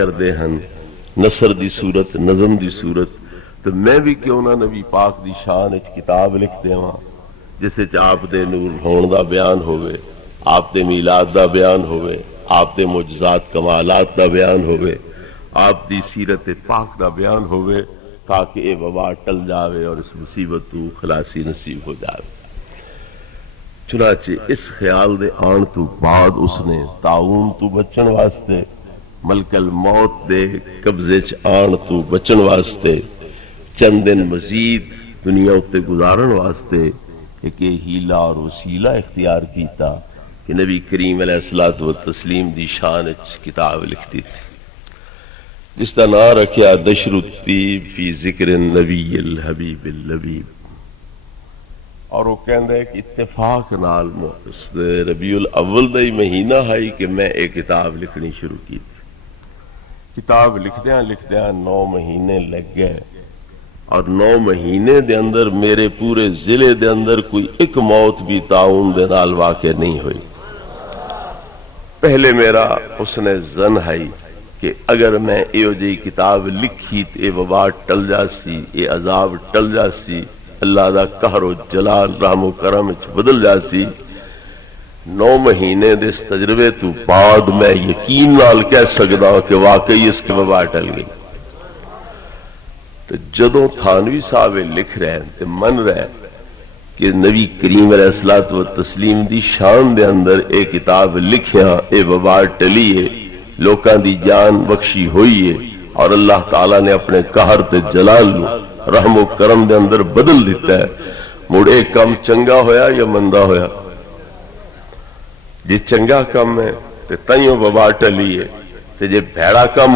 کرتے ہیں نصر دی صورت نظم دی صورت تو میں بھی کیوں نہ نبی پاک دی شان وچ کتاب لکھ دیواں جس وچ آپ دے نور ہون دا بیان ہوئے، آپ دے میلاد دا بیان ہوئے، آپ دے معجزات کمالات دا بیان ہوئے، آپ دی سیرت پاک دا بیان ہوئے تاکہ اے وبا ٹل جاوے اور اس مصیبت تو خلاصی نصیب ہو جاوے۔ چنانچہ اس خیال دے آن تو بعد اس نے تعاون تو بچن واسطے ملک الموت دے قبضے چ آن تو بچن واسطے چند دن مزید دنیا اتے گزارن واسطے ایک ہیلا اور وسیلہ اختیار کیتا کہ نبی کریم علیہ الصلوۃ والتسلیم دی شان وچ کتاب لکھتی تھی جس کا نام رکھیا دشر الطیب فی ذکر النبی الحبیب اللبیب، اور وہ کہندے کہ اتفاق نال ربیع الاول دا ہی مہینہ ہے کہ میں ایک کتاب لکھنی شروع کی تھی۔ کتاب لکھدیاں 9 مہینے لگ گئے اور 9 مہینے دے اندر میرے پورے ضلع دے اندر کوئی ایک موت بھی تعاون دے نال واقع نہیں ہوئی۔ پہلے میرا حسن ظن ہے کہ اگر میں ایو جی کتاب لکھی تے اے وبا ٹل جاسی، اے عذاب ٹل جاسی، اللہ دا قہر و جلال رحم و کرم وچ بدل جاسی۔ 9 مہینے دے اس تجربے تو بعد میں یقین نال کہہ سکدا کہ واقعی اس کی وبا ٹل گئی۔ تو جدوں تھانوی صاحب لکھ رہے ہیں تے من رہے کہ نبی کریم علیہ الصلوۃ والتسلیم دی شان دے اندر اے کتاب لکھیا، اے وبا ٹلی ہے، لوکاں دی جان بخشی ہوئی ہے اور اللہ تعالی نے اپنے قہر تے جلال رحم و کرم دے اندر بدل دیتا ہے۔ مڑے کم چنگا ہویا یا مندا ہویا؟ جے چنگا کم ہے تے تائیوں وبا ٹلی ہے، تے جے بھیڑا کم